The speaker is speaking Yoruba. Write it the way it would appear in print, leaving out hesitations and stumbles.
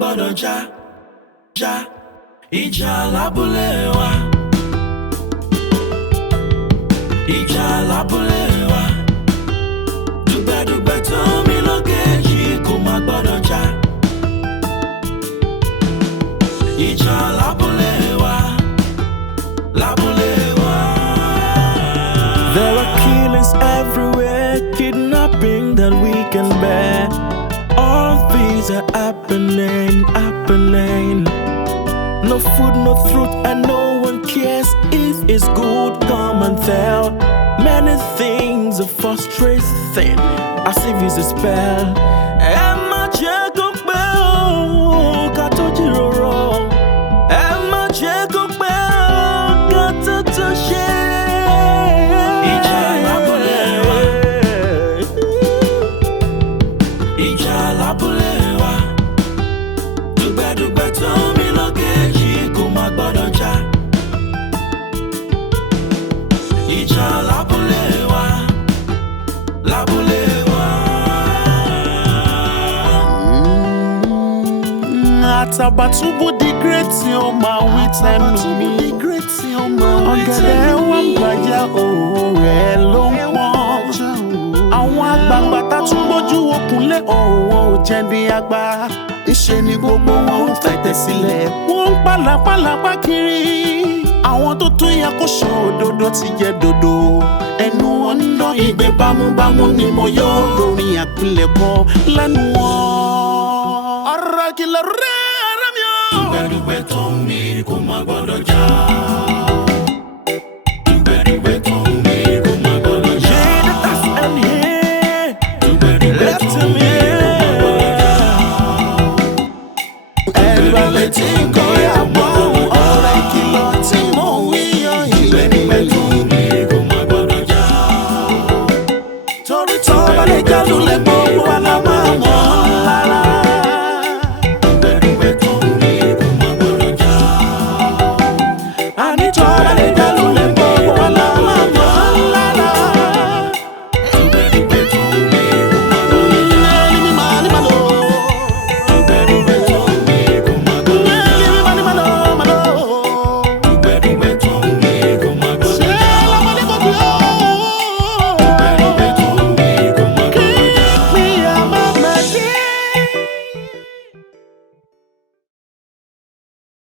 gbọ́dọ̀ já, já. Ìjà lábúlé wa. Ìjà lábúlé wa. Dùgbẹ̀dùgbẹ̀ tó mi lókè yìí kò má gbọ́dọ̀ já. Ìjà lábúlé wa. Lábúlé wa. There are killings everywhere, kidnapping that we can bear. All these are happening. No food, no fruit, and no one cares if it's good, come and tell. Many things are frustrating, as if it's a spell. Emma Jacob Bell, Kato Jiroro. Emma Jacob Bell, Kato Toshe. Ìjà lábúlé wa. Ìjà lábúlé wa. Dùgbẹ̀dùgbẹ̀ tó mi lókè yìí kò má gbọ́dọ̀ já. Ìjà lábúlé wa. Lábúlé wa. Àtàbàtúbú di gírètì ó máa wí tẹnu mi. Ọ̀gẹ̀dẹ̀ wà gbàjà òwò rẹ̀ ló ń pọ́n. Àwọn àgbààgbà tá tún gbójú òkúnlé òwò jẹ̀bi àgbà. Ìṣe ni gbogbo wọn ń fẹ̀tẹ̀ sílẹ̀. Wọ́n ń pàlàpàlàpà kiri. Àwọn tó tún yẹ kó ṣe òdodo ti jẹ dodo. Ẹnu wọn ń dán ìgbé bámúbámú ni mo yóò lórin àpilẹ̀kọ lẹ́nu wọn. Ọ̀rọ̀ kìlọ̀ rẹ̀ rẹ̀ mi ò. Dùgbẹ̀dùgbẹ̀ tó mi kò má gbọ́dọ̀ já.